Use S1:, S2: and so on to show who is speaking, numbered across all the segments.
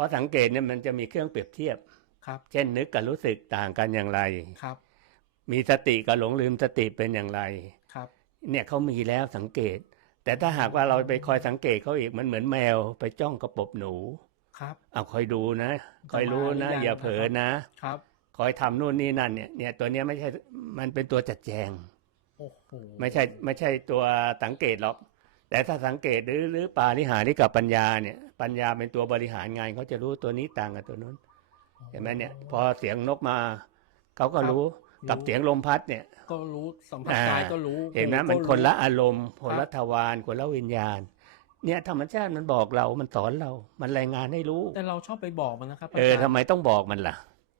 S1: ราะสังเกตเนี่ยมันจะมีเครื่องเปรียบเทียบ
S2: ครับ
S1: เช่นนึกกับรู้สึกต่างกันอย่างไร
S2: ครับ
S1: มีสติกับหลงลืมสติเป็นอย่างไร
S2: ครับ
S1: เนี่ยเขามีแล้วสังเกต แต่ถ้าหากว่าเราไปคอยสังเกตเขาอีกมันเหมือนแมวไปจ้องกระปบหนู
S2: ครับ
S1: เอาคอยดูนะคอยรู้นะ
S2: จะมาหรือยัง
S1: อย่าเผลอนะ
S2: ครับ
S1: คอยทำนู่นนี่นั่นเนี่ยเนี่ยตัวเนี้ยไม่ใช่มันเป็นตัวจัดแจง
S2: โอ้โห
S1: ไม่ใช่ไม่ใช่ตัวสังเกตหรอก แต่ถ้าสังเกตหรือหรือปาริหาริกับปัญญาเนี่ย ปัญญาเป็นตัวบริหารงานเขาจะรู้ตัวนี้ต่างกับตัวนู้นเห็นไหมเนี่ย พอเสียงนกมาเขาก็รู้กับเสียงลมพัดเนี่ย
S2: ก็รู้สัมผัส
S1: อ่า
S2: กายก็รู้
S1: เห็นไหม
S2: หูก็
S1: มันคน
S2: รู้
S1: ละอารมณ์คน
S2: ครั
S1: ละ
S2: บ
S1: ทวารคนละวิญญาณ เนี่ยธรรมชาติมันบอกเรา มันสอนเรา มันรายงานให้รู้
S2: แต่เราชอบไปบอกมันนะครับ
S1: เออ
S2: อาจารย์
S1: ทำไมต้องบอกมันล่ะ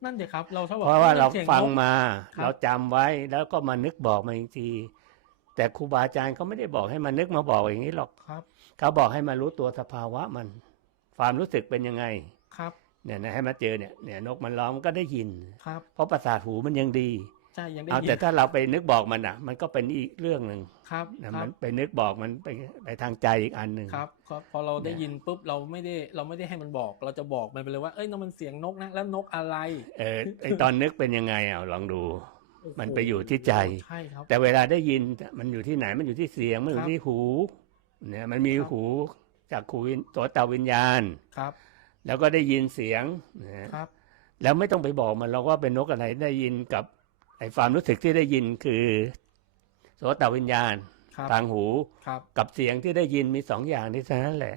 S2: นั่นเดี๋ยวครับ เราชอบบอก
S1: เพราะว่าเรา
S2: สีย
S1: ฟัง
S2: นก
S1: มา
S2: ครับ
S1: เราจำไว้แล้วก็มานึกบอกมาอีกทีแต่ครูบาอาจารย์เขาไม่ได้บอกให้มานึกมาบอกอย่างนี้หรอก
S2: ครับ
S1: เขาบอกให้มารู้ตัวสภาวะมัน ความรู้สึกเป็นยังไง
S2: ครับ
S1: เนี่ยนะให้มาเจอเนี่ยเนี่ยนกมันร้องมันก็ได้ยิน
S2: ครับ
S1: เพราะประสาทหูมันยังดี
S2: ใช่ยังได้
S1: เอา
S2: ยิ
S1: แต่
S2: น
S1: ถ้าเราไปนึกบอกมันอะ มันก็เป็นอีกเรื่องหนึ่ง
S2: ครับ
S1: นะครับมันไปนึกบอกมันไปไปทางใจอีกอันหนึ่ง
S2: ครับครับพอเราได้
S1: เนี่ย
S2: ยินปุ๊บเราไม่ได้เราไม่ได้ให้มันบอก เราจะบอกมันไปเลยว่าเอ้ยนั่นมันเสียงนกนะแล้วนกอะไร
S1: เออไอตอนนึกเป็นยังไงอะลองดู
S2: โอ้โห
S1: มันไปอยู่ที่ใจ
S2: ใช่ครับ
S1: แต่เวลาได้ยินมันอยู่ที่ไหนมันอยู่ที่เสียงมันอ
S2: ค
S1: ยู่
S2: รับ
S1: ที่หูเนี่ยมันมี
S2: ครับ
S1: หู จากขูวิญโสตวิญญาณ
S2: ครับ
S1: แล้วก็ได้ยินเสียงนะ
S2: ครับ
S1: แล้วไม่ต้องไปบอกมันเราว่าเป็นนกอะไรได้ยินกับไอ้ความรู้สึกที่ได้ยินคือโสตวิญญาณ
S2: ครับ
S1: ทางหู
S2: ครับ
S1: กับเสียงที่ได้ยินมีสองอย่างนี้เท่านั้นแหละ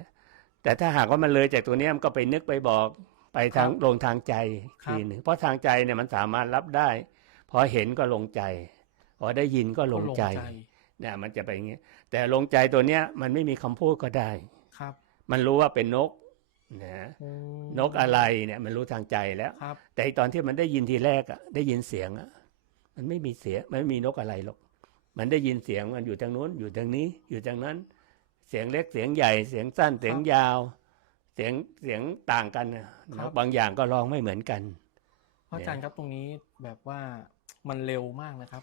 S1: แต่ถ้าหากว่ามันเลยจากตัวเนี้ยมันก็ไปนึกไปบอกไปทางลงทางใจทีหนึ่งเพราะทางใจเนี่ยมันสามารถรับได้ พอเห็นก็ลงใจ พอได้ยินก็ลงใจเนี่ยมันจะไปอย่างเงี้ยแต่ลงใจตัวเนี้ยมันไม่มีคำพูดก็ได้
S2: ครับ
S1: มันรู้ว่าเป็นนกนะ
S2: อืม
S1: นกอะไรเนี่ย มันรู้ทางใจแล้ว
S2: ครับ
S1: แต่ไอ้ตอนที่มันได้ยินทีแรกอะได้ยินเสียงอะมันไม่มีเสียงมันไม่มีนกอะไรหรอก มันได้ยินเสียงมันอยู่ทางนู้น อยู่ทางนี้ อยู่ทางนั้น เสียงเล็กเสียงใหญ่เสียงสั้นเสียงยาว เสียงเสียงต่างกันนะนกบางอย่างก็ร้องไม่เหมือนกัน
S2: พระอาจารย์ครับตรงนี้แบบว่ามันเร็วมากนะครับ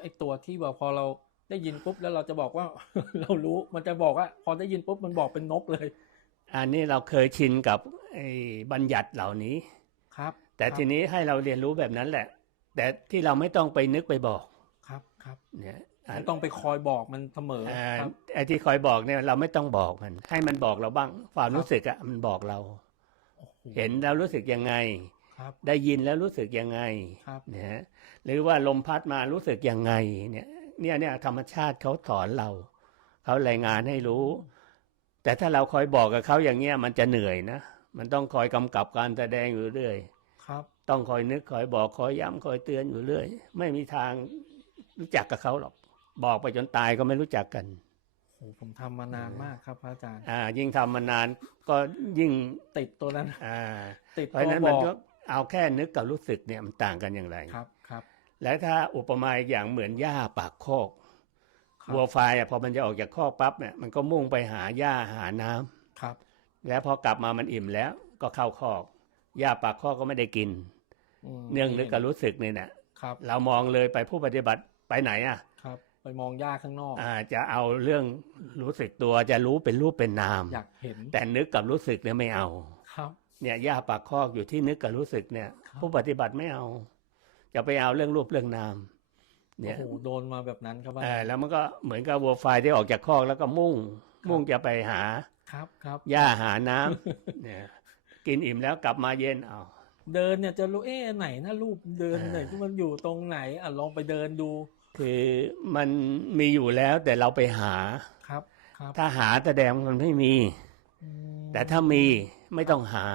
S2: ไอตัวที่แบบพอเรา ได้ยินปุ๊บแล้วเราจะบอกว่า เรารู้มันจะบอกว่า พอได้ยินปุ๊บมันบอกเป็นนกเลย
S1: อันนี้เราเคยชินกับไอ้บัญญัติเหล่านี้
S2: ครับ
S1: แต่
S2: ครับ
S1: ทีนี้ให้เราเรียนรู้แบบนั้นแหละ แต่ที่เราไม่ต้องไปนึกไปบอก
S2: ครับครับ
S1: เนี่ยอัน
S2: ไม่ต้องไปคอยบอกมันเสมอ
S1: อ่า
S2: ครับ
S1: ไอ้ที่คอยบอกเนี่ยเราไม่ต้องบอกมัน ให้มันบอกเราบ้างความ
S2: ครับ
S1: รู้สึกอะมันบอกเรา
S2: โอ้โเห็
S1: นแล้วรู้สึกยังไง
S2: ครับ
S1: ได้ยินแล้วรู้สึกยังไง
S2: ครับ
S1: นะฮะหรือว่าลมพัดมารู้สึกยังไงเนี่ย เนี่ยเนี่ยธรรมชาติเขาสอนเรา เขารายงานให้รู้ แต่ถ้าเราคอยบอกกับเขาอย่างเงี้ยมันจะเหนื่อยนะ มันต้องคอยกำกับการแสดงอยู่เรื่อย
S2: ครับ
S1: ต้องคอยนึกคอยบอกคอยย้ำคอยเตือนอยู่เรื่อย ไม่มีทางรู้จักกับเขาหรอก บอกไปจนตายก็ไม่รู้จักกัน
S2: โอ้ผมทำมานานมากครับพระอาจารย์
S1: อ่า ยิ่งทำมานานก็ยิ่ง
S2: ติดตัวนั้น
S1: อ่า
S2: ติด
S1: เพราะ
S2: ตัว
S1: ฉะนั้น
S2: บ
S1: มัน
S2: อก
S1: ก็เอาแค่นึกกับรู้สึกเนี่ยมันต่างกันอย่างไร
S2: ครับครับ
S1: แล้วถ้าอุปมาอีกอย่างเหมือนหญ้าปากโคก
S2: ครับ
S1: วัวควายอะพอมันจะออกจากคอกปั๊บเนี่ยมันก็มุ่งไปหาหญ้าหาน้ำ
S2: ครับ
S1: แล้วพอกลับมามันอิ่มแล้วก็เข้าคอกหญ้าปากคอกก็ไม่ได้กิน
S2: ม
S1: เนื่องนึกกับรู้สึกเนี่ยนะครับเรามองเลยไปผู้ปฏิบัติไปไหนอะ
S2: ครับ ไปมองหญ้าข้างนอก
S1: อ่าจะเอาเรื่องรู้สึกตัวจะรู้เป็นรูปเป็นนาม
S2: อยากเห็น
S1: แต่นึกกับรู้สึกเนี่ยไม่เอา
S2: ครับ
S1: เนี่ยหญ้าปากคอกอยู่ที่นึกกับรู้สึกเนี่ย
S2: ครับ
S1: ผู้ปฏิบัติไม่เอา จะไปเอาเรื่องรูปเรื่องนาม
S2: โอ้
S1: เนี่ย
S2: โหโดนมาแบบนั้นครับอา
S1: เอ
S2: จาร
S1: อ
S2: ย์
S1: แล้วมันก็เหมือนกับวัวควายที่ออกจากคอกแล้วก็มุ่ง
S2: ครับ
S1: มุ่งจะไปหา
S2: ครับครับ
S1: หญ้าหาน้ำเนี่ยกินอิ่มแล้วกลับมาเย็นเอา
S2: เดินเนี่ยจะรู้เอ๊ะไหนนะรูปเดิน
S1: อ่า
S2: ไหนที่มันอยู่ตรงไหนอะลองไปเดินดู
S1: คือมันมีอยู่แล้วแต่เราไปหา
S2: ครับครับ
S1: ถ้าหาแสดงว่ามันไม่มี
S2: อืม
S1: แต่ถ้ามีไม่ต้องหา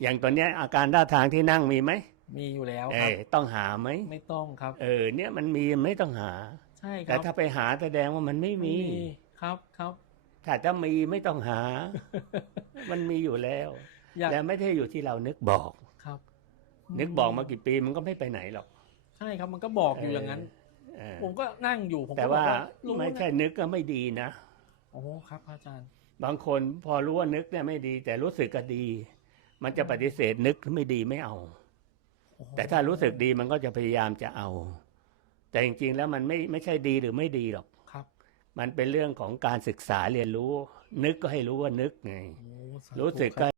S1: อย่างตอนเนี้ยอาการท่าทางที่นั่งมีไหม
S2: มีอยู่แล้ว
S1: เอ
S2: ครับ
S1: อต้องหาไหม
S2: ไม่ต้องครับ
S1: เออ เนี่ยมันมีไม่ต้องหา
S2: ใช่ค
S1: แต่
S2: รับ
S1: ถ้าไปหาแสดงว่ามันไม่มี
S2: ครับครับ
S1: ถ้าถ้ามีไม่ต้องหา มันมีอยู่แล้ว
S2: อยาก
S1: แต่ไม่ได้อยู่ที่เรานึกบอก
S2: ครับ
S1: นึกบอกมากี่ปีมันก็ไม่ไปไหนหรอก
S2: ใช่ครับมันก็บอกอยู่อย่างนั้น
S1: เออ
S2: ผมก็นั่งอยู่ผม
S1: แต่
S2: ก็บอ
S1: ว่าก
S2: ว่ารู้
S1: ไม่
S2: นะ
S1: ใช่นึกก็ไม่ดีนะ
S2: โอ้ครับพระอาจารย์
S1: บางคนพอรู้ว่านึกเนี่ยไม่ดี แต่รู้สึกก็ดี มันจะปฏิเสธนึกไม่ดีไม่เอา
S2: โอ้โห
S1: แต่ถ้ารู้สึกดีมันก็จะพยายามจะเอา แต่จริงๆแล้วมันไม่ไม่ใช่ดีหรือไม่ดีหรอก
S2: ครับ
S1: มันเป็นเรื่องของการศึกษาเรียนรู้ นึกก็ให้รู้ว่านึกไง
S2: โอ้สาธุ
S1: รู้สึก
S2: ค
S1: ก็
S2: บ